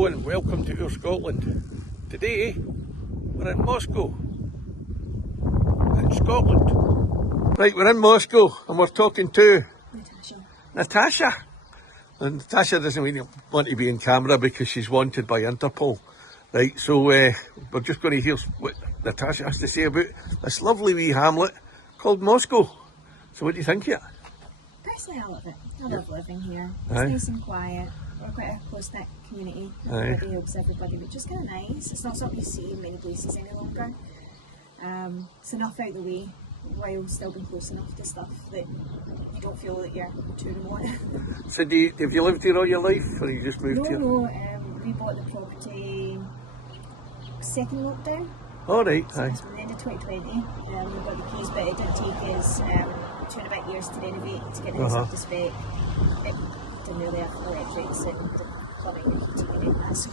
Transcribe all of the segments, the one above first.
Hello and welcome to OorScotland. Today we're in Moscow, in Scotland. Right, we're in Moscow and we're talking to Natasha. And Natasha doesn't really want to be in camera because she's wanted by Interpol. Right, so we're just going to hear what Natasha has to say about this lovely wee hamlet called Moscow. So what do you think of it? Personally, I love it. I love living here. It's nice and quiet. We're quite a close-knit community. Everybody helps everybody, which is kind of nice. It's not something you see in many places any longer. It's enough out of the way while still being close enough to stuff that you don't feel that you're too remote. So have you lived here all your life, or you just moved here? No, we bought the property second lockdown. All right, So it's been the end of 2020. We got the keys, but it did take us 2.5 years to renovate, to get the house up to spec. It didn't really have electrics and plumbing and heating and that, so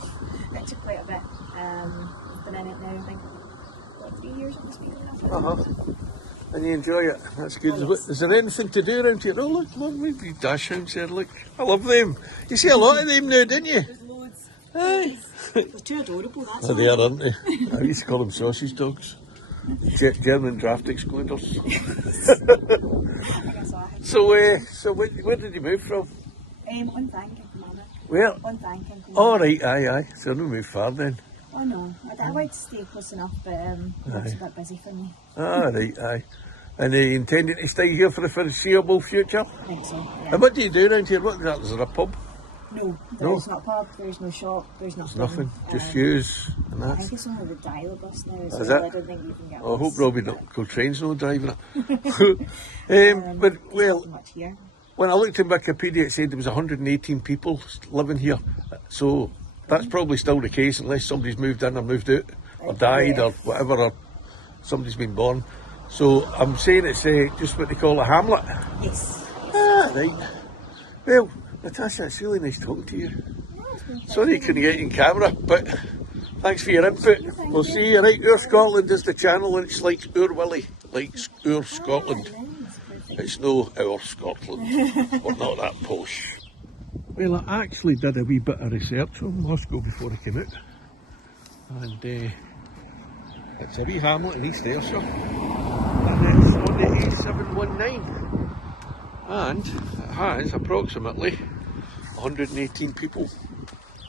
it took quite a bit. I've been in it now, I think, about 3 years on this week now. And you enjoy it, that's good. Is there anything to do around here? Oh look, maybe dash hounds there, look. I love them. You see a lot of them now, didn't you? There's loads. Aye. They're too adorable, that's They are, aren't they? I used to call them sausage dogs. German draft excluders. So where did you move from? On Bank in Kilmarnock. Where? On Bank in Kilmarnock. Oh right, aye. So no move far then. Oh no, I like to stay close enough, but it's a bit busy for me. Right, aye. And are you intending to stay here for the foreseeable future? I think so, yeah. And what do you do around here? What is that? Is there a pub? No, there's not a pub, there's no shop, there's nothing. Nothing, just shoes and that. I think it's only the dial bus now, so Is it? I don't think you can get I hope Robbie not go trains no driving it. But well, much here. when I looked in Wikipedia, it said there was 118 people living here. So that's probably still the case, unless somebody's moved in or moved out, or died, or whatever, or somebody's been born. So I'm saying it's just what they call a hamlet. Yes. Right. Well, Natasha, it's really nice talking to you. Sorry you couldn't get in camera, but thanks for your input. We'll see you. Right, OorScotland is the channel, and it's like Oor Willie, like OorScotland. It's no Our Scotland. We're not that posh. Well, I actually did a wee bit of research on Moscow before I came out. And it's a wee hamlet in East Ayrshire. And it's on the A719. And it has approximately 118 people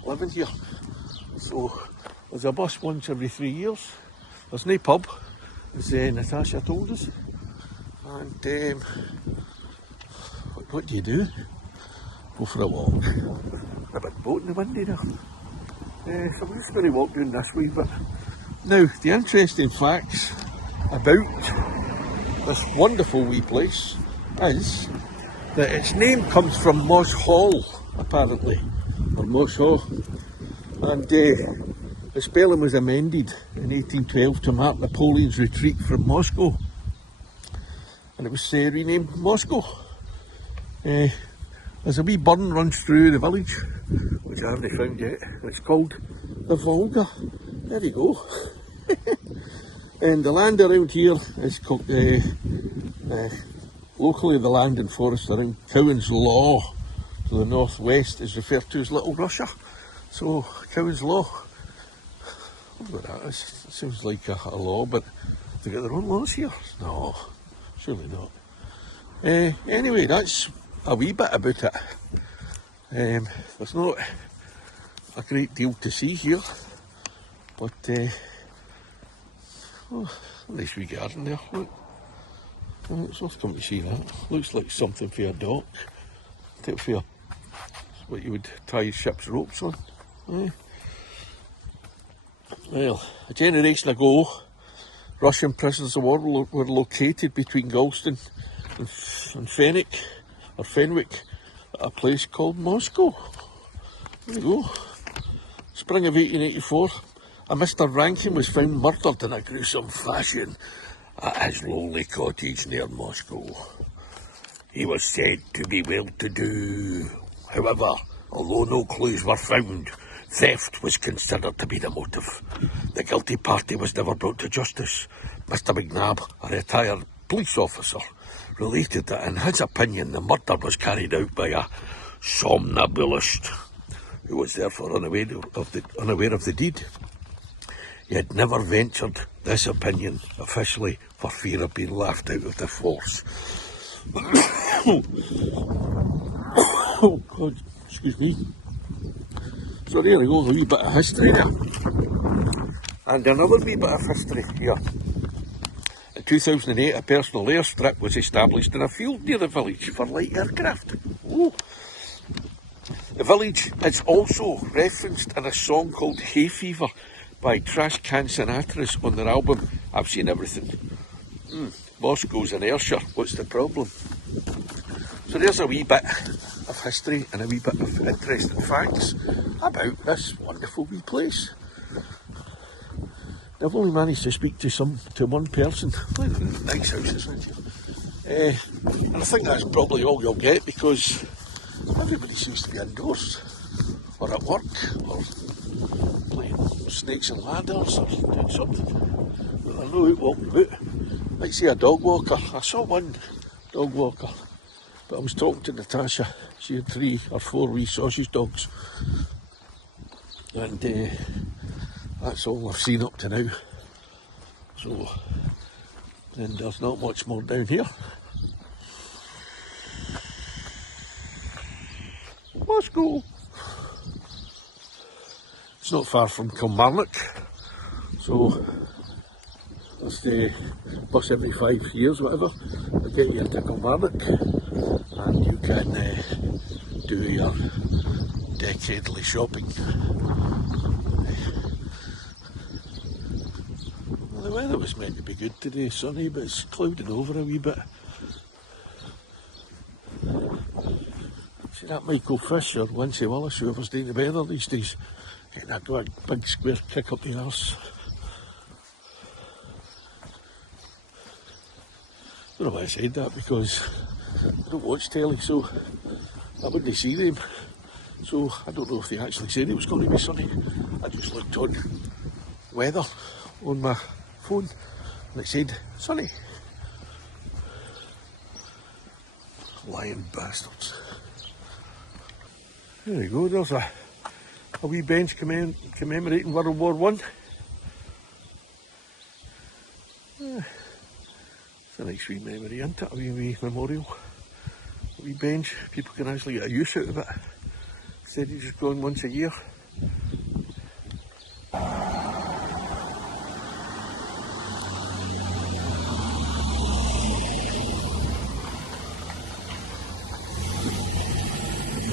living here. So there's a bus once every 3 years. There's no pub, as Natasha told us. And what do you do? Go for a walk. A big boat in the window there. So we're just going to walk down this way bit. Now, the interesting facts about this wonderful wee place is that its name comes from Moss Hall, apparently, or Moss Hall. And the spelling was amended in 1812 to mark Napoleon's retreat from Moscow. And it was renamed Moscow. There's a wee burn runs through the village, which I haven't found yet. It's called the Volga. There you go. And the land around here is called, locally the land and forest around Cowan's Law to the northwest is referred to as Little Russia. So Cowan's Law, I wonder what that is. It sounds like a law, but they got their own laws here? No, surely not. Anyway, that's a wee bit about it. There's not a great deal to see here, but nice wee garden there, look. It's worth coming to see that. Looks like something for a dock. For what you would tie ship's ropes on. Well, a generation ago, Russian prisoners of war were located between Galston and Fenwick at a place called Moscow. There you go. Spring of 1884, a Mr. Rankin was found murdered in a gruesome fashion at his lowly cottage near Moscow. He was said to be well-to-do. However, although no clues were found, theft was considered to be the motive. The guilty party was never brought to justice. Mr. McNabb, a retired police officer, related that in his opinion the murder was carried out by a somnambulist who was therefore unaware of the deed. He had never ventured this opinion officially for fear of being laughed out of the force. Oh, God, excuse me. So there we go, a wee bit of history there. And another wee bit of history here. In 2008, a personal airstrip was established in a field near the village for light aircraft. Oh. The village is also referenced in a song called Hay Fever by Trash Can Sinatras on their album I've Seen Everything. Moscow's in Ayrshire, what's the problem? So there's a wee bit of history and a wee bit of interesting facts about this wonderful wee place. I've only managed to speak to one person. Nice house, isn't it? And I think that's probably all you'll get, because everybody seems to be indoors or at work or playing snakes and ladders or doing something. I know out walking about. I might see a dog walker. I saw one dog walker, but I was talking to Natasha. She had 3 or 4 wee sausage dogs, and that's all I've seen up to now. So, and there's not much more down here. Moscow. It's not far from Kilmarnock, so that's the bus every 5 years, whatever. They'll get you into Kilmarnock, and you can do your decadally shopping. Well, the weather was meant to be good today, sunny, but it's clouding over a wee bit. See that Michael Fish or Lindsay Willis, whoever's doing the weather these days, getting a big square kick up the arse. I don't know why I said that, because I don't watch telly, so I wouldn't see them. So I don't know if they actually said it was going to be sunny. I just looked on weather on my phone and it said sunny. Lying bastards. There you go, there's a wee bench commemorating World War One. It's a nice wee memory, isn't it? A wee memorial. A wee bench. People can actually get a use out of it, instead of just going once a year.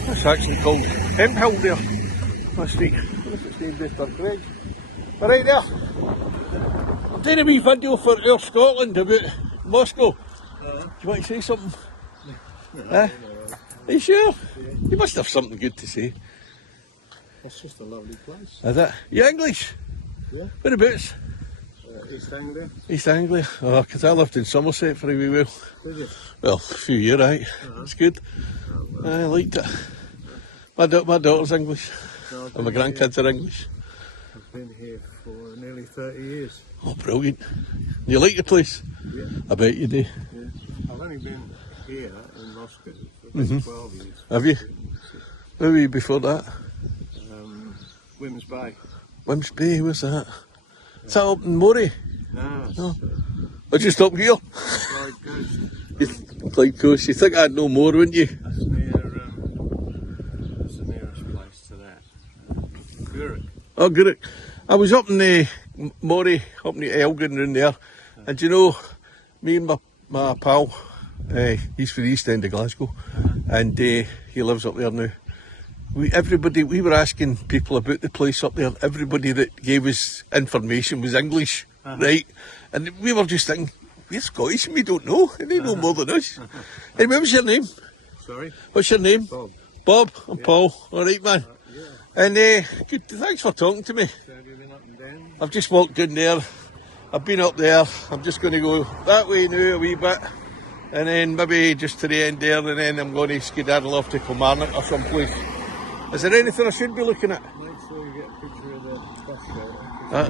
It's actually called Hemphill there, my street. I don't know if it's named after Greg. But right there, I'm doing a wee video for OorScotland about Moscow. Do you want to say something? No. Are you sure? Yeah. You must have something good to say. It's just a lovely place. Is it? You English? Yeah. Whereabouts? East Anglia. East Anglia? Oh, because I lived in Somerset for a wee while. Did you? Well, a few years, right? It's good. I liked it. My daughter's English, and my grandkids are English. I've been here for nearly 30 years. Oh, brilliant. You like the place? Yeah. I bet you do. Yeah. I've only been here in Moscow for about 12 years. Have you? Where were you before that? Women's Bay. Wims Bay, where's that? Is that up in Moray? No, it's No. Or just up here? Clyde Coast. Clyde Coast. You think I'd know more, wouldn't you? That's near, what's the nearest place to that? Guruk. Oh, good. I was up in the Moray, up near Elgin round there, and you know, me and my pal, he's for the East End of Glasgow, and he lives up there now. We were asking people about the place up there. Everybody that gave us information was English, right? And we were just thinking, we're Scottish and we don't know, and they know more than us. Hey, what was your name? Sorry? What's your name? Bob. Bob and Paul. All right, man. Yeah. And good. Thanks for talking to me. So have you been up and down? I've just walked in there. I've been up there. I'm just going to go that way now a wee bit, and then maybe just to the end there, and then I'm going to skedaddle off to Kilmarnock or someplace. Is there anything I should be looking at? Make sure you get a picture of the bus shelter.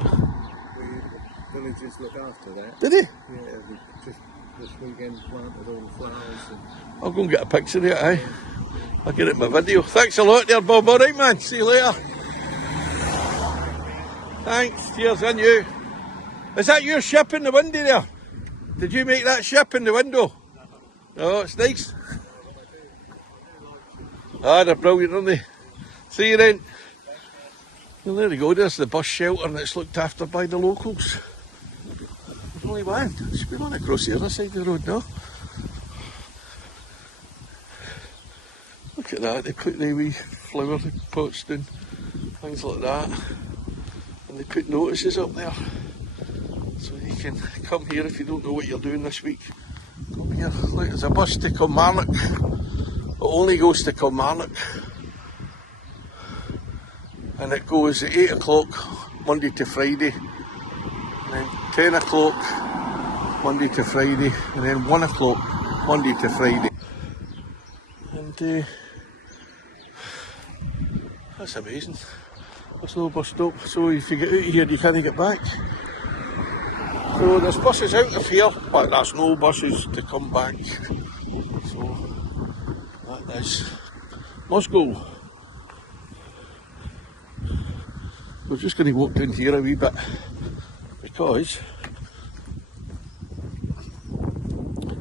The villagers look after that. Did he? Yeah, just this weekend, planted all the flowers. And I'll go and get a picture of it, eh? I'll get it in my video. Thanks a lot there, Bob. All right, man. See you later. Thanks. Cheers, and you. Is that your ship in the window there? Did you make that ship in the window? Oh, it's nice. Ah, they're brilliant, aren't they? See you then. Well, there you go. There's the bus shelter, and it's looked after by the locals. There's only one. There should be one across the other side of the road now. Look at that. They put the wee flower pots down, things like that. And they put notices up there. So you can come here if you don't know what you're doing this week. Come here. Look, there's a bus to Kilmarnock. It only goes to Kilmarnock. And it goes at 8 o'clock Monday to Friday, and then 10 o'clock Monday to Friday, and then 1 o'clock Monday to Friday. And that's amazing. There's no bus stop, so if you get out of here you can't get back. So there's buses out of here, but there's no buses to come back. So that is Moscow. We're just going to walk down here a wee bit because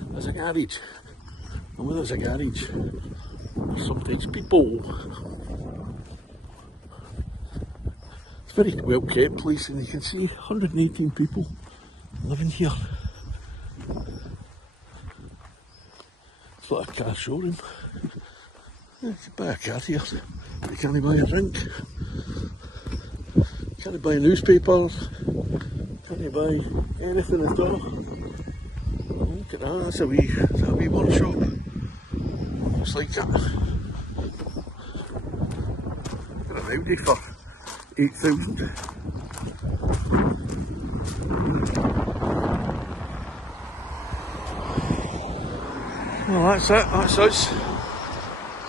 there's a garage, and where there's a garage there's sometimes people. It's a very well kept place, and you can see 118 people living here. It's like a car showroom. You can buy a car here, you can't buy a drink. Can't buy newspapers, can't buy anything at all. Look at that, that's a wee workshop. Looks like that. Got an Audi for 8,000. Well, that's it, that's us.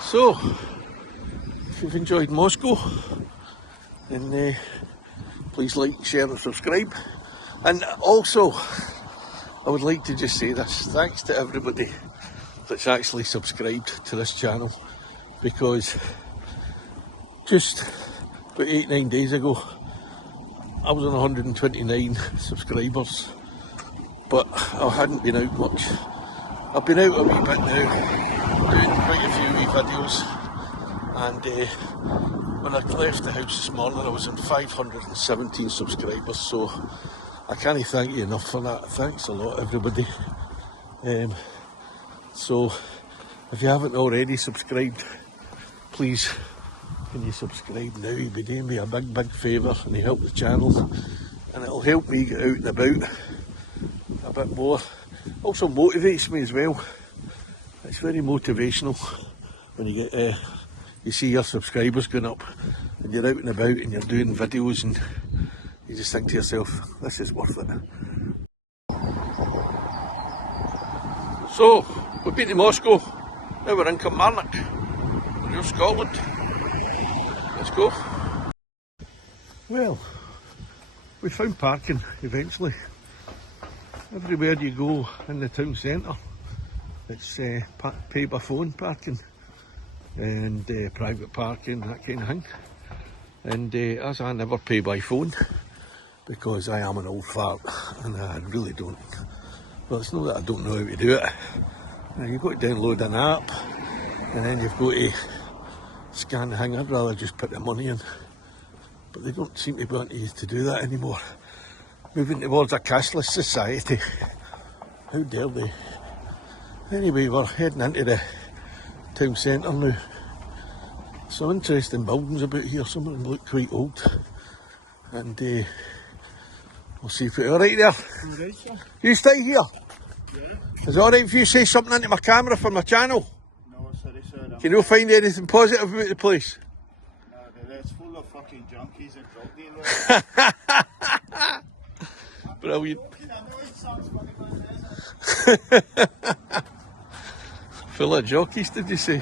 So, if you've enjoyed Moscow, then please like, share and subscribe. And also, I would like to just say this, thanks to everybody that's actually subscribed to this channel, because just about 8-9 days ago I was on 129 subscribers, but I hadn't been out much. I've been out a wee bit now, doing quite a few wee videos, and when I left the house this morning I was on 517 subscribers, so I can't thank you enough for that. Thanks a lot, everybody. So if you haven't already subscribed, please can you subscribe now? You'd be doing me a big favour, and you help the channel, and it'll help me get out and about a bit more. Also motivates me as well. It's very motivational when you get you see your subscribers going up, and you're out and about and you're doing videos, and you just think to yourself, this is worth it. So, we've been to Moscow, now we're in Kilmarnock, OorScotland. Let's go. Well, we found parking eventually. Everywhere you go in the town centre, it's pay by phone parking and private parking, that kind of thing. And as I never pay by phone, because I am an old fart and I really don't. Well, it's not that I don't know how to do it. Now, you've got to download an app, and then you've got to scan the thing. I'd rather just put the money in, but they don't seem to want you to do that anymore. Moving towards a cashless society. How dare they? Anyway, we're heading into the town centre now. Some interesting buildings about here. Some of them look quite old. And we'll see if it's alright there. Alright, sir. You stay here? Yeah. Is it alright if you say something into my camera for my channel? No, sorry, sir. Can you find anything positive about the place? No, it's full of fucking junkies and drug dealers. Brilliant. I know it sounds funny, but it isn't. Full of jockeys, did you say?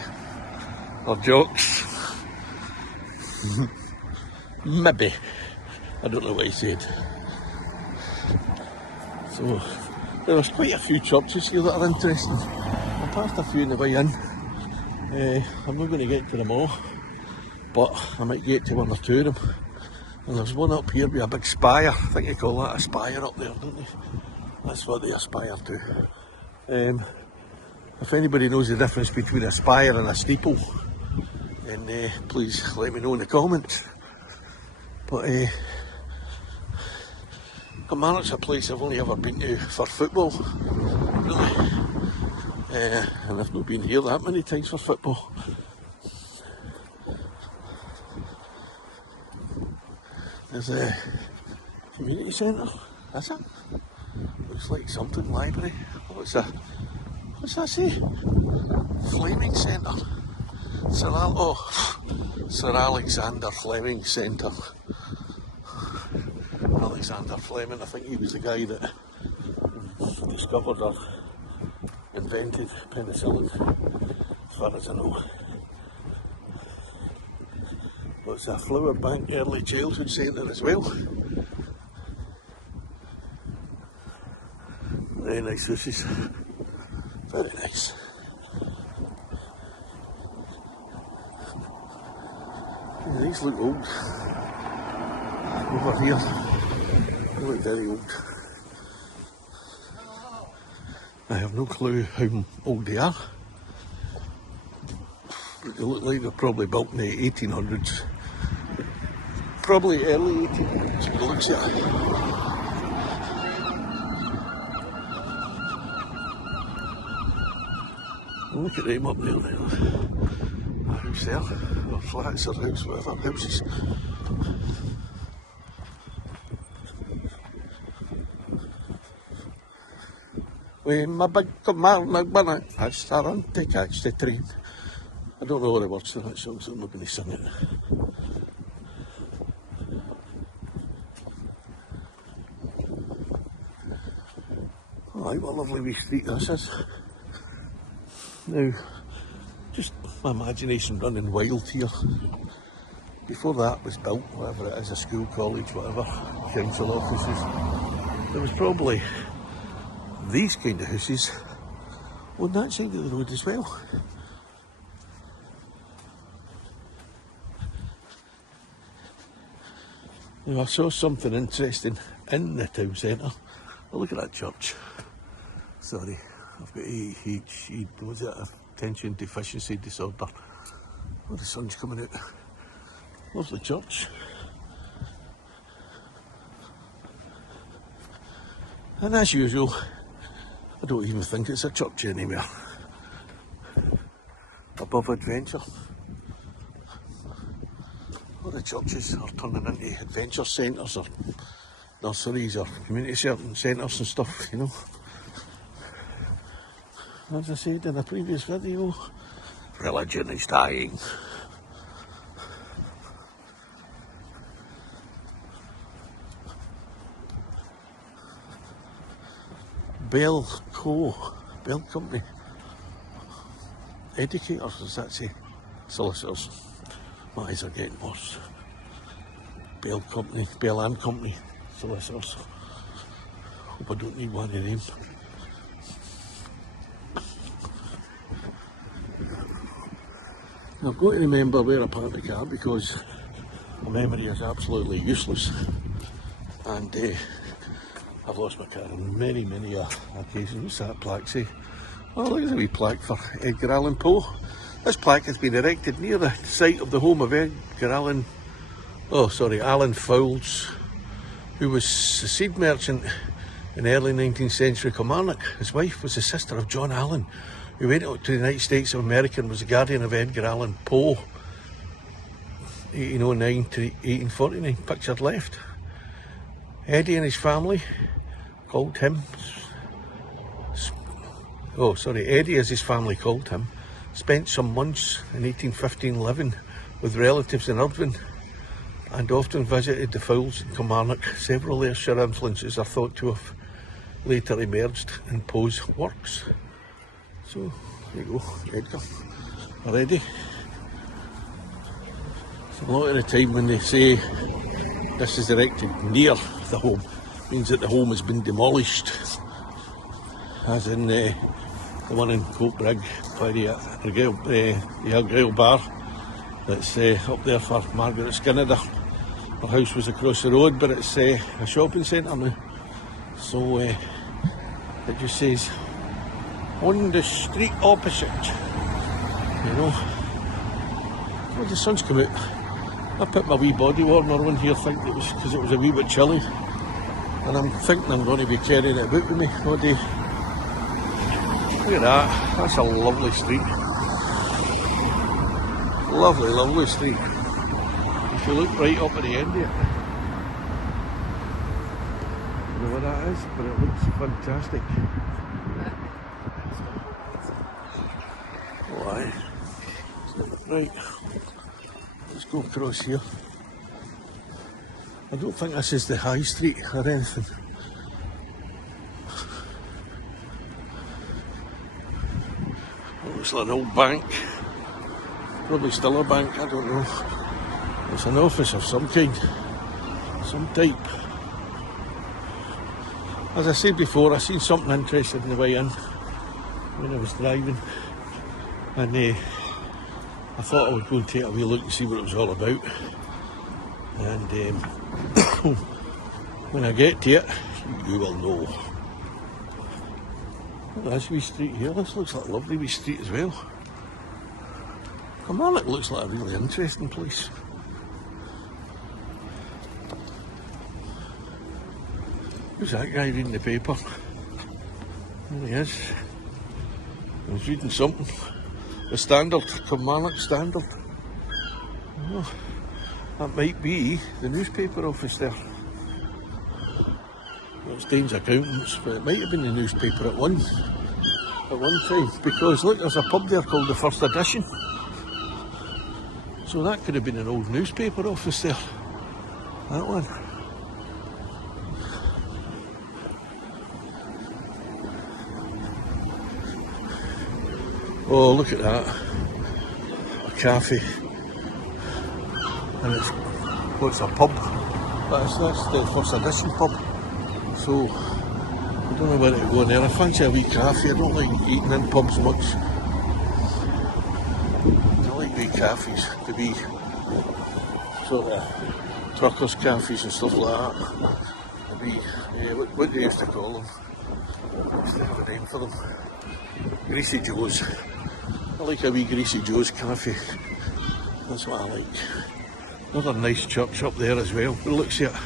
Or jocks? Maybe. I don't know what he said. So, There's quite a few churches here that are interesting. I passed a few on the way in. I'm not going to get to them all, but I might get to one or two of them. And there's one up here with a big spire. I think they call that a spire up there, don't they? That's what they aspire to. If anybody knows the difference between a spire and a steeple, then please let me know in the comments. But Kilmarnock's a place I've only ever been to for football, really. And I've not been here that many times for football. There's a community centre, that's it. Looks like something, library. What's that say? Fleming Centre. Sir Alexander Fleming Centre. Alexander Fleming, I think he was the guy that discovered or invented penicillin, as far as I know. But it's a flower bank early childhood centre as well. Very nice houses. Very nice. Yeah, these look old. Over here, they look very old. I have no clue how old they are. They look like they're probably built in the 1800s. Probably early 1800s, but it looks like it. Look at them up there now. A house there, or flats or house, whatever, houses. When my big Kilmarnock banner, I start to catch the train. I don't know all the words to that song, so I'm not going to sing it. Alright, what a lovely wee street this is. Now, just my imagination running wild here. Before that was built, whatever it is, a school, college, whatever, council offices, there was probably these kind of houses on that side of the road as well. Now I saw something interesting in the town centre. Oh, look at that church. Sorry, I've got ADHD, was it attention deficiency disorder? Oh, the sun's coming out. Lovely church. And as usual, I don't even think it's a church anymore. Above adventure. All the churches are turning into adventure centres or nurseries or community centres and stuff, you know. As I said in a previous video, religion is dying. Bell Company. Educators, does that say? Solicitors. My eyes are getting worse. Bell and Company, solicitors. Hope I don't need one of them. I've got to remember where I parked the car because my memory is absolutely useless. And I've lost my car on many occasions. What's that plaque say? Oh, look at the wee plaque for Edgar Allan Poe. This plaque has been erected near the site of the home of Alan Fowles, who was a seed merchant in early 19th century Kilmarnock. His wife was the sister of John Allan, who went out to the United States of America and was the guardian of Edgar Allan Poe, 1809 to 1849, pictured left. Eddie and his family called him, Eddie as his family called him, spent some months in 1815 living with relatives in Erdwin and often visited the Fowles in Kilmarnock. Several Ayrshire influences are thought to have later emerged in Poe's works. So, there you go, Edgar, or Eddie. So a lot of the time when they say this is erected near the home, means that the home has been demolished. as in the one in Coatbrig by the Argyle Bar that's up there for Margaret Skinner. Her house was across the road, but it's a shopping centre now. So it just says on the street opposite, you know. Well, the sun's come out. I put my wee body warmer on here thinking it was because it was a wee bit chilly, and I'm thinking I'm going to be carrying it about with me all day. Look at that, that's a lovely street. Lovely, lovely street. If you look right up at the end of it, I don't know what that is, but it looks fantastic. Oh, aye. Right, let's go across here. I don't think this is the high street or anything. It looks like an old bank. Probably still a bank, I don't know. It's an office of some kind, some type. As I said before, I seen something interesting on the way in when I was driving, and I thought I would go and take a wee look and see what it was all about. And when I get to it, you will know. Look at this wee street here. This looks like a lovely wee street as well. Kilmarnock looks like a really interesting place. Who's that guy reading the paper? There he is. He's reading something. The Standard, Kilmarnock Standard. Oh, that might be the newspaper office there. Well, it's Dane's Accountants, but it might have been the newspaper at one time, because look, there's a pub there called the First Edition. So that could have been an old newspaper office there. That one. Oh, look at that. A cafe. And it's, what's a pub? That's the First Edition pub. So, I don't know where to go in there. I fancy a wee cafe. I don't like eating in pubs much. I like wee cafes to be sort of truckers' cafes and stuff like that. To be, what do you used to call them? I used to have a name for them. Greasy Joe's. I like a wee Greasy Joe's cafe. That's what I like. Another nice church up there as well. It looks at it.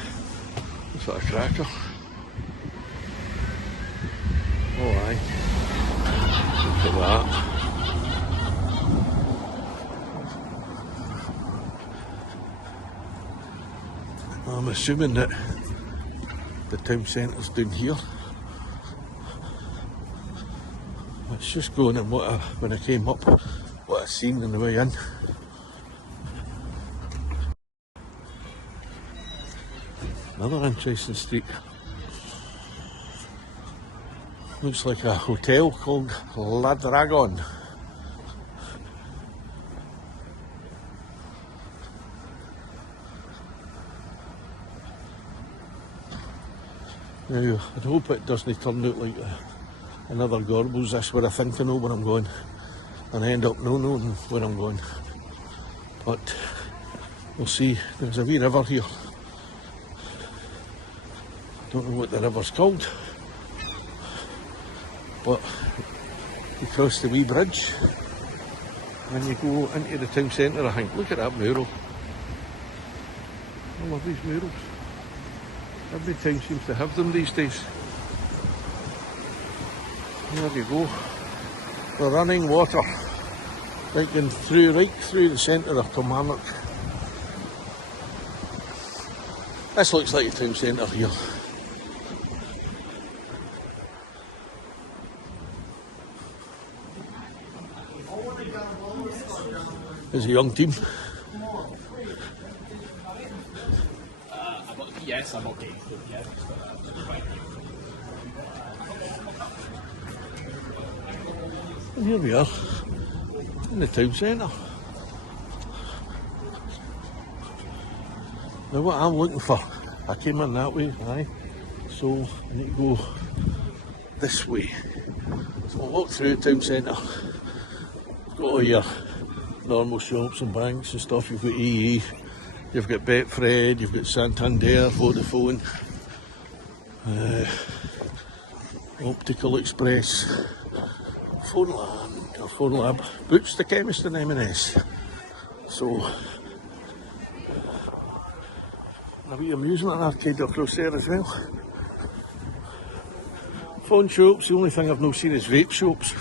Looks like a cracker. Oh aye. Look at that. I'm assuming that the town centre's down here. It's just going in when I came up, what I seen on the way in. Another interesting street. Looks like a hotel called La Dragon. Now, I'd hope it doesn't turn out like another Gorbals. That's where I think I know where I'm going, and I end up not knowing where I'm going. But we'll see. There's a wee river here. Don't know what the river's called, but you cross the wee bridge and you go into the town centre, I think. Look at that mural. I love these murals. Every town seems to have them these days. There you go. The running water, right through the centre of Kilmarnock. This looks like a town centre here. There's a young team. Yes, I'm okay. Yeah. And here we are, in the town centre. Now what I'm looking for, I came in that way, aye, so I need to go this way. So we'll walk through the town centre. Got all your normal shops and banks and stuff. You've got EE, you've got Betfred, you've got Santander, Vodafone, Optical Express, Phone Lab, Boots the Chemist and M&S. So, a wee amusement arcade across there as well. Phone shops, the only thing I've not seen is vape shops.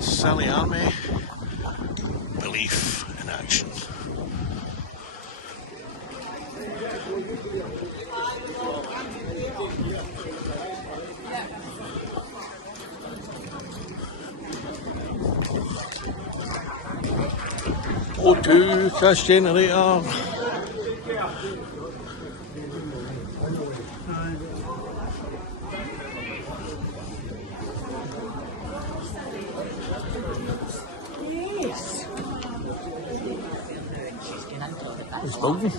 Sally Army, belief in action. O2 cash generator. It's building.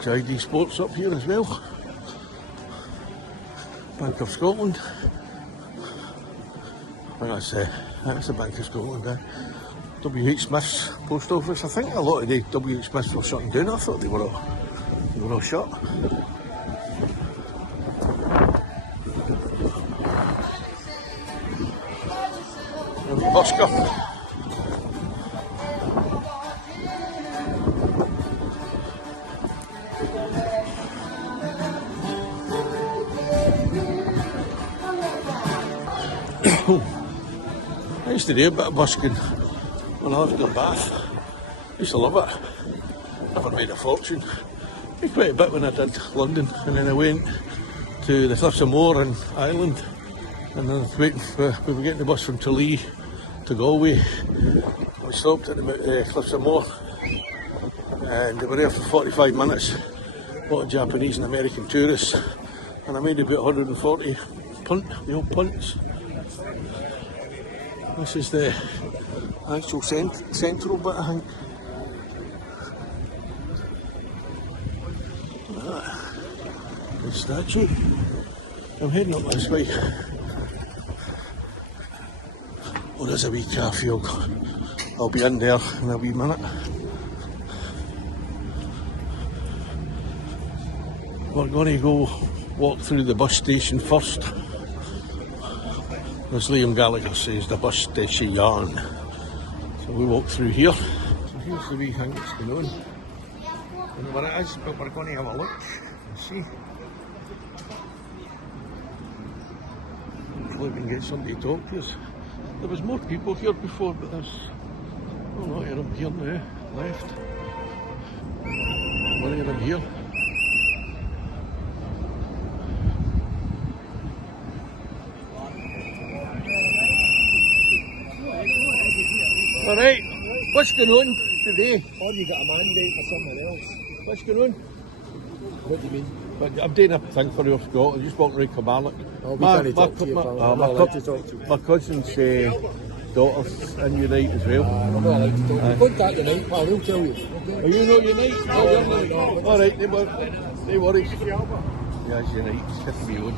JD Sports up here as well. Bank of Scotland. I think that's the Bank of Scotland. WH Smith's post office. I think a lot of the WH Smiths were shutting down. I thought they were all shut. Oscar. I used to do a bit of busking when I lived in Bath. I used to love it. Never made a fortune. Made quite a bit when I did London, and then I went to the Cliffs of Moher in Ireland, and then we were getting the bus from Tralee to Galway. We stopped at the Cliffs of Moher, and they were there for 45 minutes. A lot of Japanese and American tourists, and I made about 140 the old punts. This is the actual central bit, I think. The statue. I'm heading up this way. Oh, there's a wee cafe. I'll be in there in a wee minute. We're going to go walk through the bus station first. As Liam Gallagher says, the bus station yarn. So we walk through here. So here's the wee thing that's going on. I don't know what it is, but we're going to have a look and see. Hopefully we can get somebody to talk to us. There was more people here before, but there's a lot of them here now, left. One of them here. Alright, what's going on today? Or you got a mandate for someone else. What's going on? What do you mean? But I'm doing a thing for OorScotland. I just walking around Kilmarnock. Oh, we can't talk to you, pal. I'm not allowed to talk to you. My cousin's daughter's in Unite as well. I'm not allowed to talk to you. Contact Unite, pal, they'll tell you. Are you not Unite? No. Alright, no worries. Yeah, it's Unite. It's hitting me on.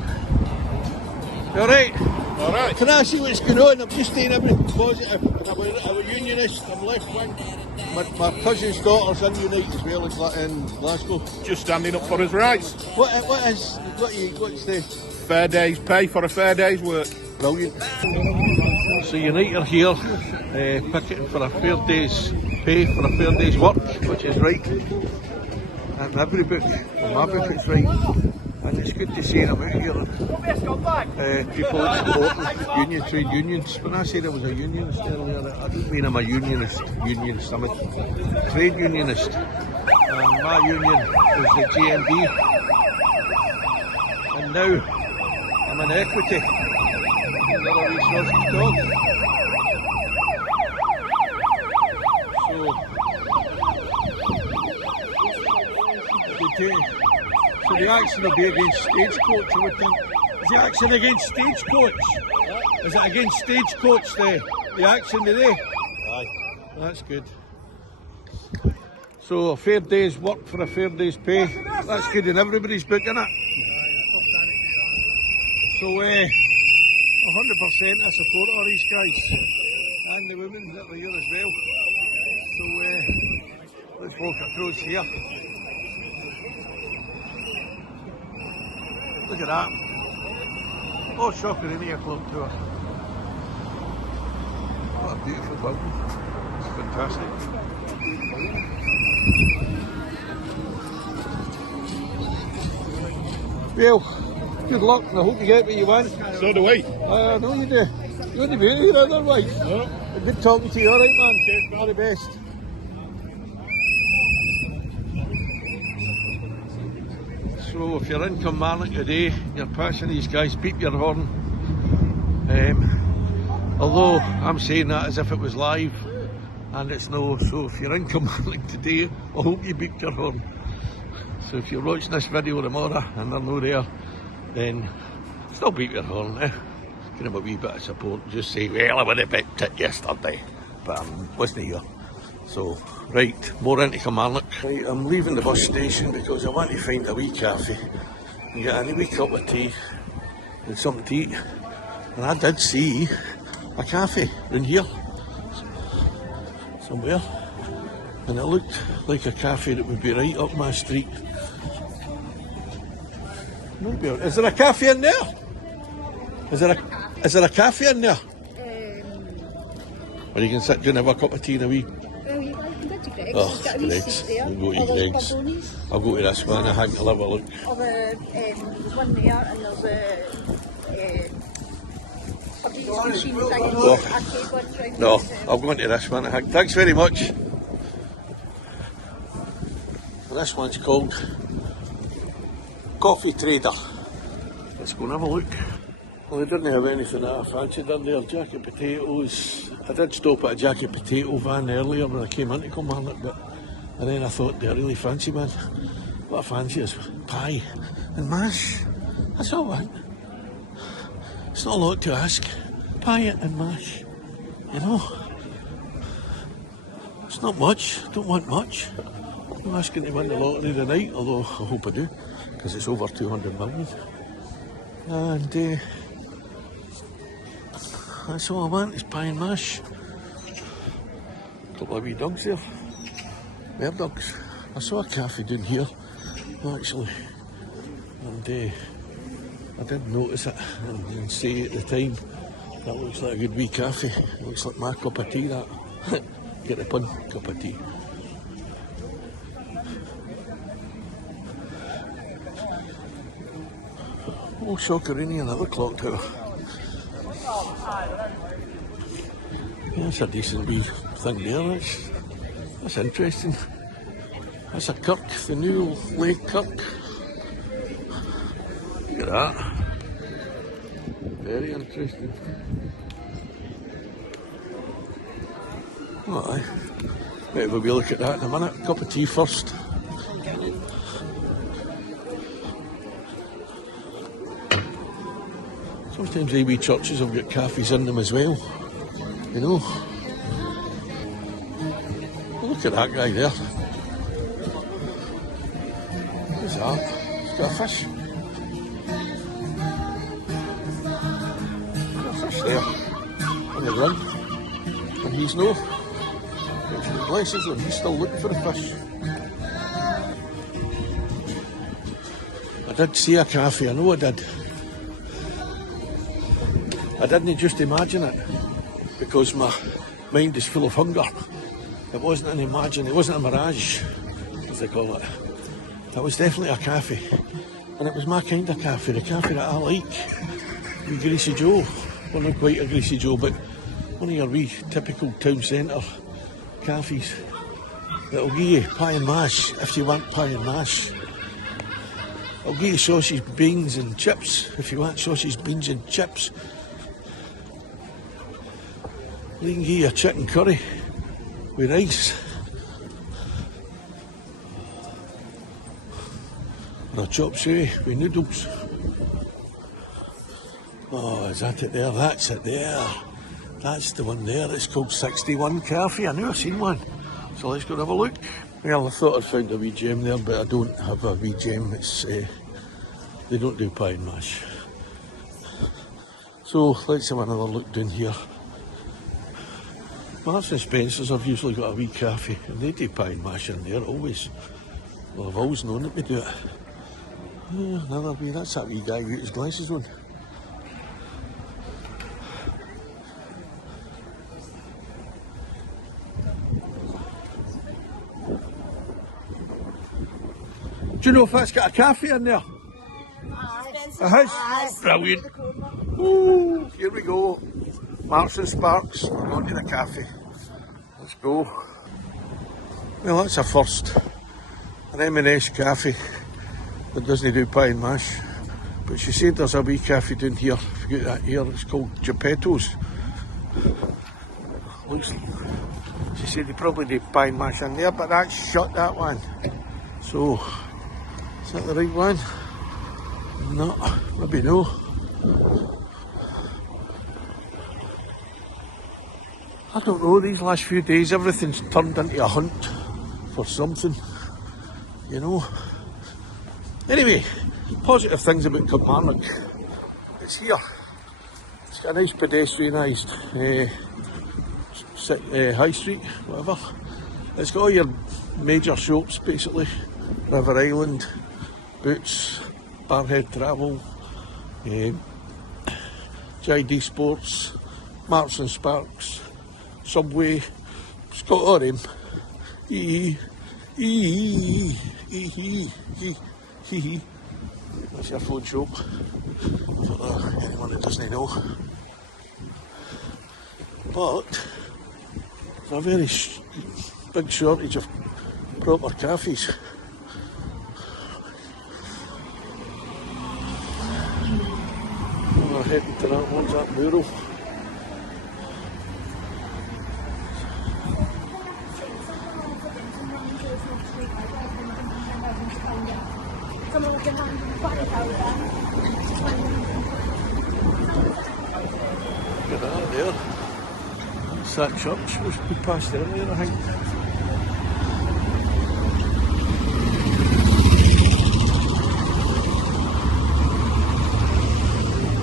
Alright. Alright. Can I see what's going on? I'm just saying everything positive. I'm a unionist, I'm left wing. My cousin's daughter's in Unite as well in Glasgow. Just standing up for his rights. What's the Fair day's pay for a fair day's work. brilliant? So Unite are here, picketing for a fair day's pay for a fair day's work, which is right. And every book, in my book, it's right. And it's good to see them out here. People supporting trade unions. When I said I was a unionist earlier, I didn't mean I'm a unionist, I'm a trade unionist. And my union was the GMB. And now I'm an equity. Another resources dog. So the action will be against Stagecoach, I would think. Is the action against Stagecoach? Is it against Stagecoach, the action today? Aye. That's good. So a fair day's work for a fair day's pay. That's good, and everybody's booking it. So 100% I support all these guys and the women that are here as well. So let's walk across here. Look at that. Oh, shocking in here, club tour. What a beautiful building. It's fantastic. Well, good luck, and I hope you get what you want. So do we. I know you do. You wouldn't be here otherwise. No. Good talking to you, alright man? All the best. So if you're in Kilmarnock today, you're passing these guys, beep your horn. Although I'm saying that as if it was live, and it's no, so if you're in Kilmarnock today, I hope you beep your horn. So if you're watching this video tomorrow and they're not there, then still beep your horn, eh? Give them a wee bit of support. Just say, well, I would have beeped it yesterday, but I wasn't here. So, right, more into Kilmarnock. Right, I'm leaving the bus station because I want to find a wee cafe and get a wee cup of tea and something to eat. And I did see a cafe in here somewhere, and it looked like a cafe that would be right up my street. Is there a cafe in there? Is there a cafe in there? Where you can sit down and have a cup of tea and a wee... Oh, Greg's. We'll go to Greg's. I'll go to this one, I think I'll have a look. There's one there and there's a machine thing in Oh. the arcade one right No, there. I'll go into this one, I think. Thanks very much. And this one's called Coffee Trader. Let's go and have a look. Well, they didn't have anything that I fancied in there. Jacket potatoes. I did stop at a jacket potato van earlier when I came into Kilmarnock, and then I thought they're really fancy, man. What I fancy is pie and mash. That's all I want. It's not a lot to ask. Pie and mash, you know. It's not much. Don't want much. I'm asking to win the lottery tonight, although I hope I do, because it's over 200 million. And that's all I want is pie and mash. A couple of wee dogs there. Bear dogs. I saw a cafe down here, actually. And I did notice it and say at the time, that looks like a good wee cafe. It looks like my cup of tea, that. Get the pun, cup of tea. Oh, Shockerini, another clock tower. Yeah, that's a decent wee thing there. That's interesting. That's a kirk, the new Lake Kirk. Look at that. Very interesting. Oh, aye. Might have a wee look at that in a minute. Cup of tea first. Sometimes the wee churches have got cafes in them as well, you know. Look at that guy there. What's that? He's got a fish. Got a fish there on the run, and he's no. Actually blesses him, he's still looking for the fish. I did see a cafe, I know I did. I didn't just imagine it, because my mind is full of hunger. It wasn't an imagine, it wasn't a mirage, as they call it. That was definitely a cafe, and it was my kind of cafe, the cafe that I like. Wee Greasy Joe, well not quite a Greasy Joe, but one of your wee typical town centre cafes that'll give you pie and mash if you want pie and mash. I'll give you sausage, beans and chips if you want sausage, beans and chips. They can give you a chicken curry with rice, or a chop suey with noodles. Oh, is that it there? That's it there. That's the one there. It's called 61 Cafe. I knew I've seen one. So let's go and have a look. Well, I thought I'd found a wee gem there, but I don't have a wee gem. It's they don't do pie and mash. So let's have another look down here. Marks and Spencer's have usually got a wee cafe, and they do pie and mash in there always. Well, I've always known that they do it. Another wee, that's that wee guy with his glasses on. Do you know if that's got a cafe in there? It has? Brilliant. Ooh, here we go. Marks and Sparks, we're going to the cafe. Let's go. Well, that's a first. An M&S cafe that doesn't do pie and mash. But she said there's a wee cafe down here. If you get that here, it's called Geppetto's. Looks, she said they probably do pie and mash in there, but that's shut, that one. So, is that the right one? No, maybe no. I don't know, these last few days everything's turned into a hunt for something, you know. Anyway, positive things about Kilmarnock. It's here. It's got a nice pedestrianised high street, whatever. It's got all your major shops basically. River Island, Boots, Barhead Travel, JD Sports, Marks and Sparks, Subway. It's got all them. That's your phone shop for anyone that doesn't know. But there's a very big shortage of proper cafes. We're heading to that one's that mural. Look at that there. It's that church we passed earlier, I think.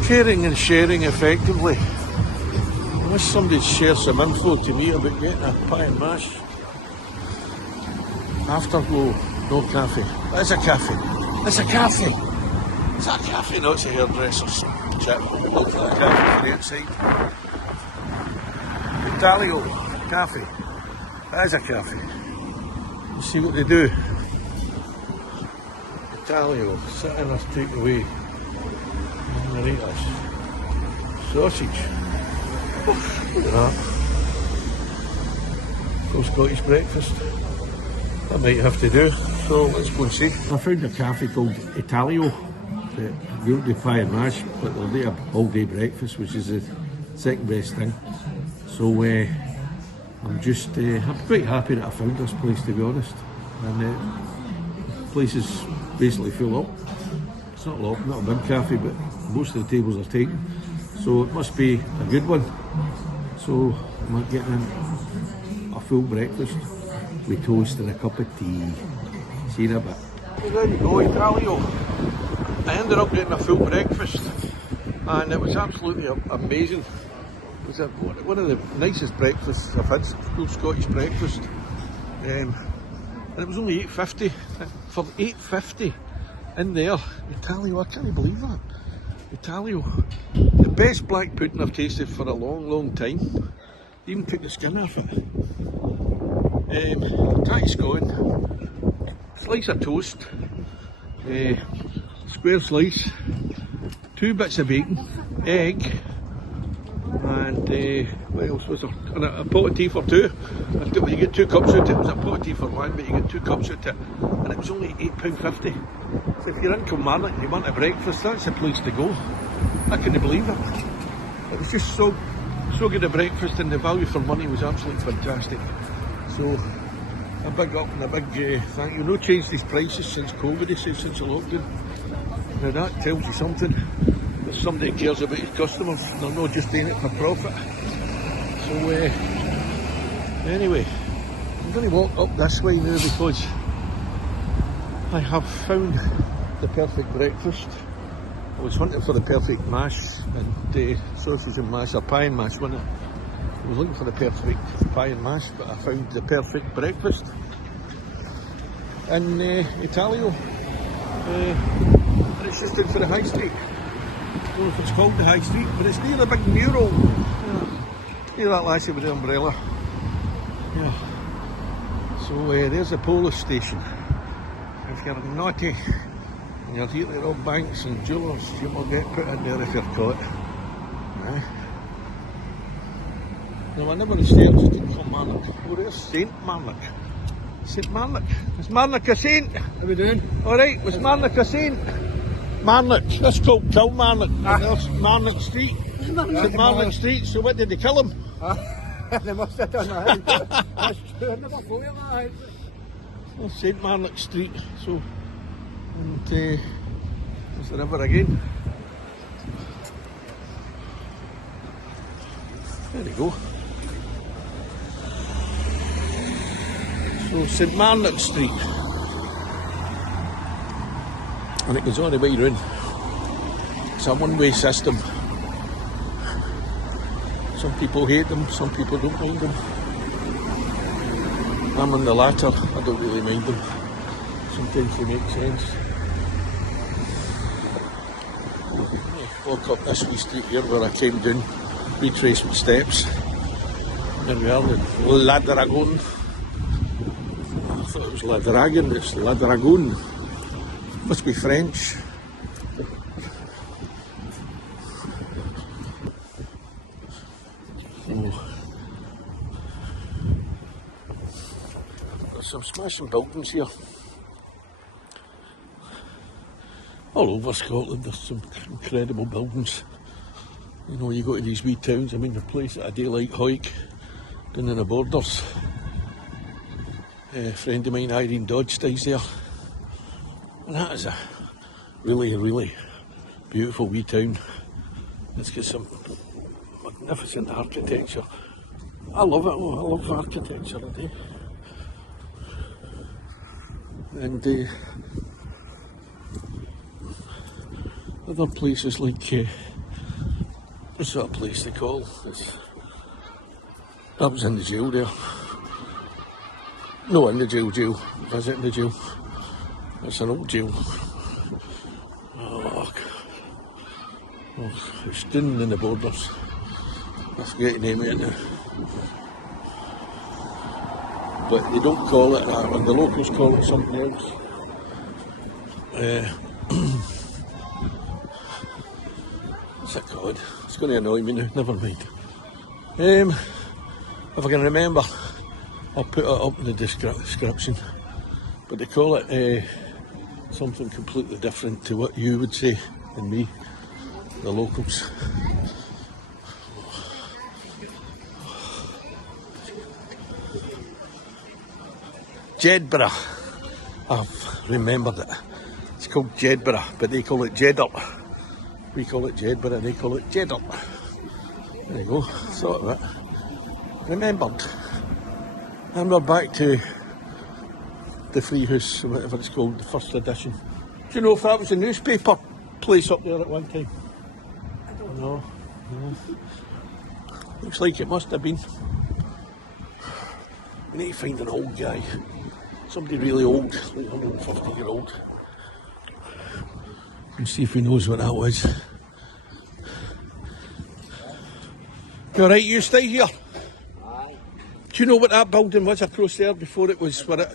Caring and sharing effectively. I wish somebody'd share some info to me about getting a pie and mash. Afterglow, no cafe. It's a cafe. It's a cafe. Is that a cafe? No, it's a hairdresser's chip. Look for the cafe from the outside. Italio cafe. That is a cafe. You see what they do. Italio, sitting or take away. Margaritas. Sausage. Look at that. Full Scottish breakfast. That might have to do. So let's go and see. I found a cafe called Italio. They don't do pie and mash, but they'll do a all-day breakfast, which is the second best thing. So I'm just, I'm quite happy that I found this place, to be honest. And the place is basically full up. It's not a lot, not a big cafe, but most of the tables are taken. So it must be a good one. So I'm getting a full breakfast with toast and a cup of tea. See you in a bit. Well, there you go, Italio. I ended up getting a full breakfast and it was absolutely amazing. It was one of the nicest breakfasts I've had, full Scottish breakfast. And it was only $8.50. For $8.50 in there, Italio, I can't believe that. Italio, the best black pudding I've tasted for a long, long time. Even took the skin off it. Tatty scone, slice of toast, square slice, 2 bits of bacon, egg, and what else was there? And a pot of tea for 2. You get 2 cups out of it. It was a pot of tea for 1, but you get 2 cups out of it, and it was only £8.50. So if you're in Kilmarnock and you want a breakfast, that's the place to go. I couldn't believe it. It was just so good a breakfast, and the value for money was absolutely fantastic. So a big up and a big thank you. No changed these prices since COVID, since the lockdown. Now that tells you something, that somebody cares about his customers. They're not just doing it for profit. So anyway, I'm going to walk up this way now because I have found the perfect breakfast. I was hunting for the perfect mash and sausage and mash, or pie and mash, wasn't it? I was looking for the perfect pie and mash, but I found the perfect breakfast in Italio. And it's just in for the high street. I don't know if it's called the high street, but it's near a big mural. Near that lassie with the umbrella. Yeah. So there's the police station. If you're naughty and you're here to rob banks and jewellers, you will get put in there if you're caught. Aye. No, I never researched in Kilmarnock. Where is St Marnock? St Marnock. Is Marnock a saint? How we doing? Alright, was Marnock a saint? Marnock. That's called Kilmarnock. There's Marnock Street. St Marnock Street. So what did they kill him? They must have done that. That's true. I never thought of that. Well, St Marnock Street. So, and there's the river again. There we go. So St Marnock Street, and it goes all the way round. It's a one-way system. Some people hate them, some people don't mind them. I'm on the latter, I don't really mind them. Sometimes they make sense. Walk up this wee street here where I came down, retracement steps. There we are, the La Dragon. I thought it was La Dragon, it's La Dragon. Must be French. Oh. There's some smashing buildings here. All over Scotland there's some incredible buildings. You know, you go to these wee towns, I mean the place that I do like Hoyk, down in the borders. A friend of mine, Irene Dodge, stays there. And that is a really, really beautiful wee town. It's got some magnificent architecture. I love it, I love architecture, I do. And other places like, what's that place they call? That was in the jail there. No, in the jail, visiting the jail. It's an old jail. Oh, it's down in the borders. I forget the name of it now. But they don't call it that, and the locals call it something else. What's it called? It's going to annoy me now, never mind. If I can remember, I'll put it up in the description. But they call it something completely different to what you would say and me, the locals. Jedburgh, I've remembered it. It's called Jedburgh, but they call it Jeddart. We call it Jedburgh, they call it Jeddart. There you go, thought of it. Remembered. And we're back to the Free House, or whatever it's called, the first edition. Do you know if that was a newspaper place up there at one time? I don't know. No. Looks like it must have been. We need to find an old guy. Somebody really old, like 150-year-old. And see if he knows what that was. You alright, you stay here? Aye. Do you know what that building was across there before it was where it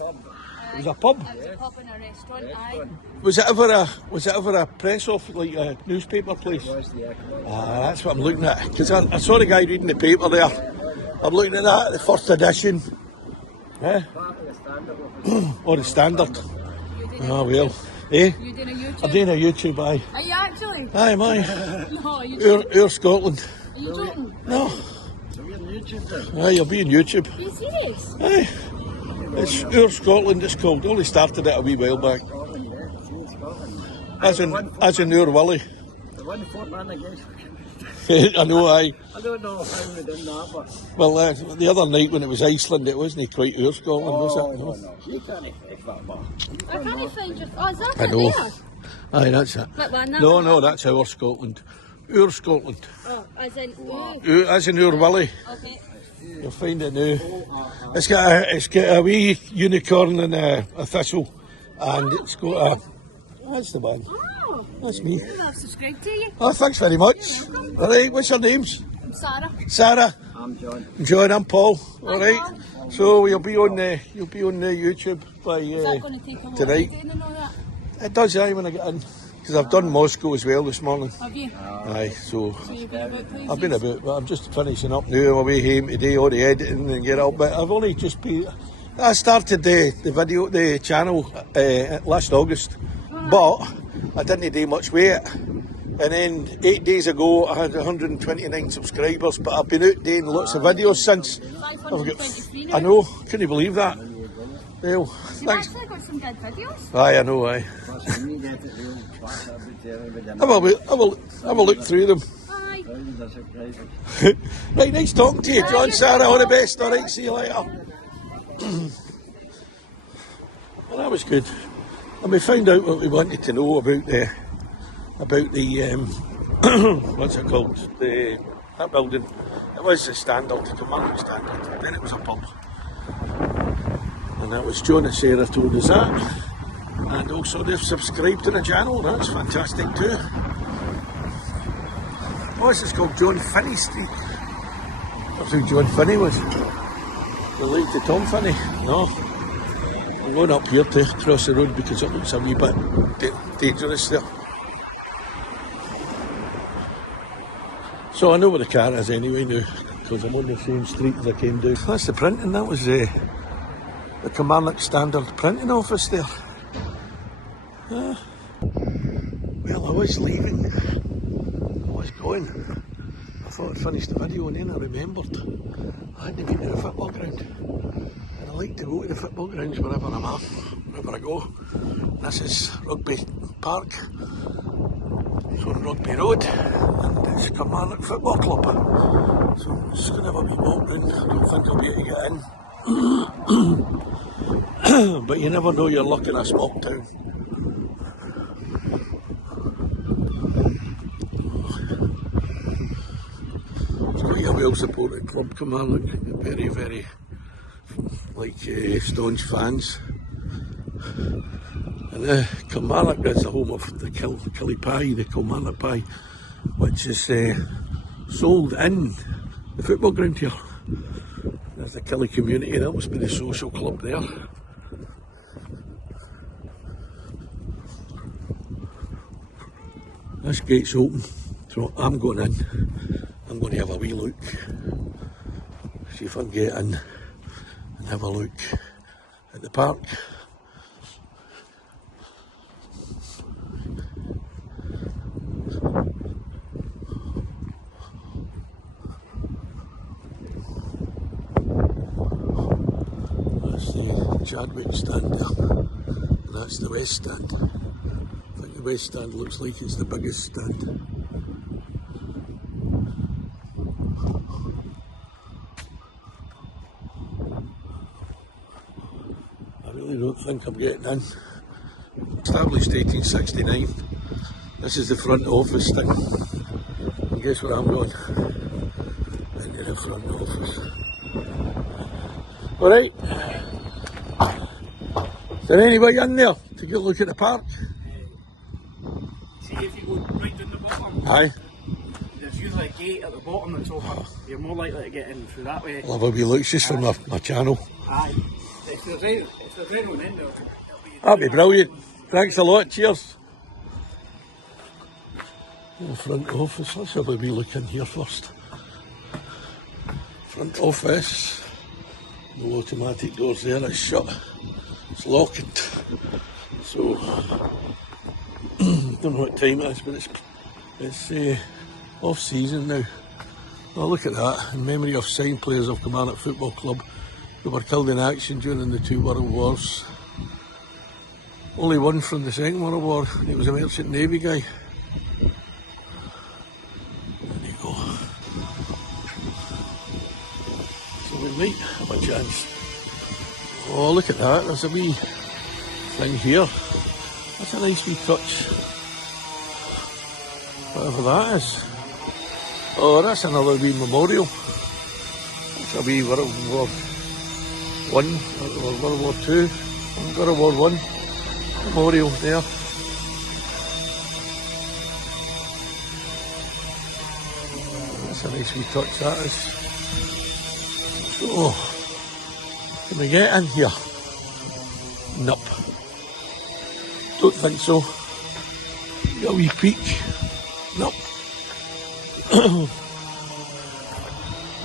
was a pub? It was a pub and a restaurant, aye. Was it ever a press off, like a newspaper place? That's what I'm looking at. Because I saw the guy reading the paper there. I'm looking at that, the first edition. Or the Standard. Oh well. Eh? You doing a YouTube? I'm doing a YouTube, aye. Are you actually? Aye, am I? No, are you joking? OorScotland. Are you joking? No. So we're on YouTube then? Aye, you'll be on YouTube. Are you serious? Aye. It's OorScotland, it's called. Only started it a wee while back. Scotland, yeah. See Scotland. As in Oor Willie. The one Fort Man against. I know, aye. I don't know how we done that, but... Well, the other night when it was Iceland, it wasn't quite OorScotland, was it? no, no. You can't fake that, but... I can't find your... Oh, is that I it know. there? Aye, that's it. That one, that No, one? no, that's OorScotland. OorScotland. Oh, as in you. As in Oor Willie. Okay. You'll find it now. It's got a wee unicorn and a thistle, and it's got a... That's the one. Oh, That's me. I've subscribed to you. Oh, thanks very much. All right, what's your names? I'm Sarah. Sarah. I'm John. John, I'm Paul. All Hi, right. Paul. So you'll be on the YouTube by Is that going to take a while tonight. doing and all that? It does, aye, when I get in. Because I've done Moscow as well this morning. Have you? Aye, so So you've been about places? I've been about, but I'm just finishing up now. I'm away home today, all the editing and get up. But I've only just been. I started the channel last August, but I didn't do much with it. And then 8 days ago, I had 129 subscribers. But I've been out doing lots of videos since. I've got, 523 now. I know, couldn't believe that. Well, You've thanks. actually got some good videos. Aye, I know, aye. Plus, when you get it real fast, I'll be telling you with I will look through them. Aye. thousands of subscribers. Right, nice talking to you, John. Sarah, all the best. All right, see you later. Well, that was good. And we found out what we wanted to know about the what's it called? That building. It was the Standard, the Kilmarnock Standard. Then it was a pub. And that was John and Sarah told us that. And also they've subscribed to the channel. That's fantastic too. Oh, this is called John Finney Street. That's who John Finney was. Related to Tom Finney. No. I'm going up here to cross the road because it looks a wee bit dangerous there. So I know where the car is anyway now, because I'm on the same street as I came down. That's the printing. That was the Kilmarnock Standard printing office there. Well, I was leaving. I was going. I thought I'd finished the video and then I remembered I hadn't been to the football ground. And I like to go to the football grounds wherever I'm at, wherever I go. This is Rugby Park. It's on Rugby Road, and it's Kilmarnock Football Club. So I'm just going to have a wee walk round. I don't think I'll be able to get in. But you never know your luck in a small town. It's quite a well supported club, Kilmarnock. Very, very staunch fans. And Kilmarnock is the home of the Killie Pie, the Kilmarnock Pie, which is sold in the football ground here. There's the Killie community, that must be the social club there. This gate's open, so I'm going in. I'm going to have a wee look, see if I can get in and have a look at the park. That's the Chadwick stand there, and that's the West stand. I think the West stand looks like it's the biggest stand. I really don't think I'm getting in. Established 1869. This is the front office thing. And guess where I'm going? Into the front office. Alright. Is there anybody in there to get a look at the park? See if you go right down the bottom, Aye. there's usually a gate at the bottom that's open. You're more likely to get in through that way. I'll have a wee look just for my channel. Aye. If there's anyone in there, it'll be... That'd be brilliant. Thanks a lot. Cheers. The front office. Let's have a wee look in here first. Front office. No automatic doors there. It's shut. It's locked. So don't know what time it is, but it's off season now. Oh, look at that! In memory of signed players of Kilmarnock Football Club who were killed in action during the two World Wars. Only one from the Second World War. He was a merchant navy guy. There you go. we might have a chance. Oh, look at that, there's a wee thing here. That's a nice wee touch. Whatever that is. Oh, that's another wee memorial. That's a wee World War One, or World War Two, World War One memorial there. That's a nice wee touch, that is. So, can we get in here? Nope. Don't think so. Got a wee peek. Nope.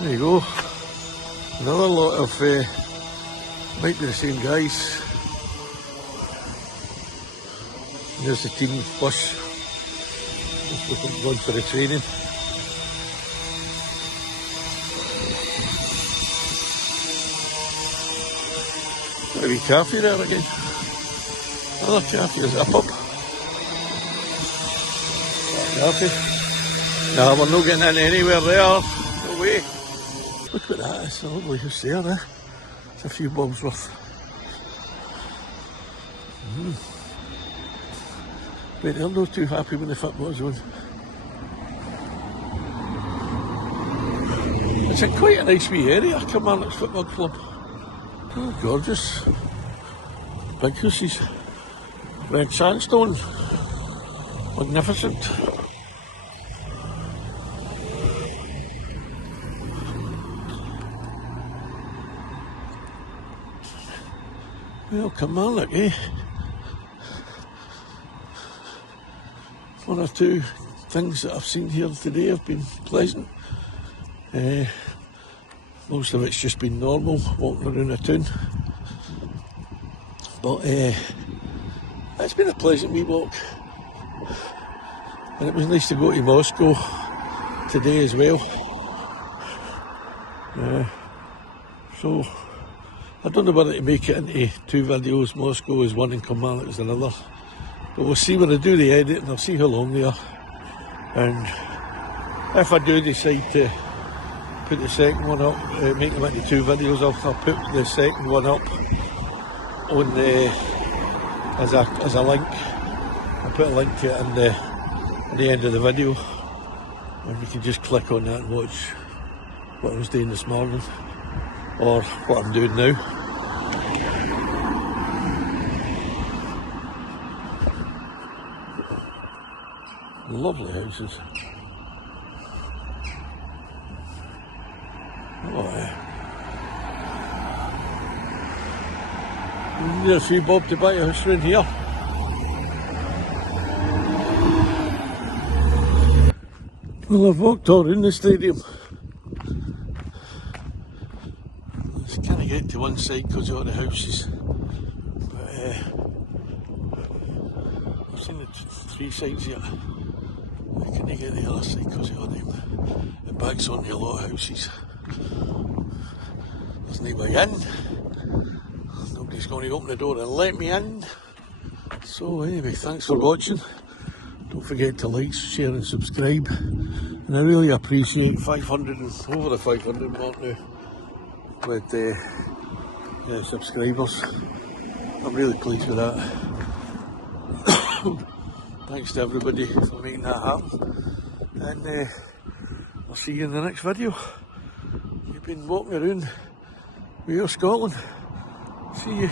There you go. Another lot of, might be the same guys. There's the team bus going for the training. Got a wee cafe there again. Another cafe, is it a pub? Cafe. No, we're not getting in anywhere there. No way. Look at that, it's a lovely house there, eh? It's a few bobs worth. But they're not too happy when the football's on. It's a quite a nice wee area, Kilmarnock Football Club. Oh, gorgeous. Big houses. Red sandstone. Magnificent. Well, Kilmarnock, eh? One or two things that I've seen here today have been pleasant. Most of it's just been normal, walking around the town. But it's been a pleasant wee walk. And it was nice to go to Moscow today as well. So, I don't know whether to make it into two videos. Moscow is one and Kilmarnock is another. But we'll see when I do the edit and I'll see how long they are. And if I do decide to put the second one up, make them into two videos, I'll put the second one up on the as a link. I'll put a link to it in the end of the video, and you can just click on that and watch what I was doing this morning or what I'm doing now. Lovely houses. Oh yeah. We need a few bob to buy a house around here. Well, I've walked all around the stadium. I just can't get to one side because of all the houses. But I've seen the three sides yet. I can't get the other side because of all them. It backs onto a lot of houses. There's no way in. Nobody's going to open the door and let me in. So anyway, thanks for watching. Don't forget to like, share and subscribe. And I really appreciate 500 and over the 500 mark now with subscribers. I'm really pleased with that. Thanks to everybody for making that happen. And I'll see you in the next video. You've been walking around with OorScotland. See you.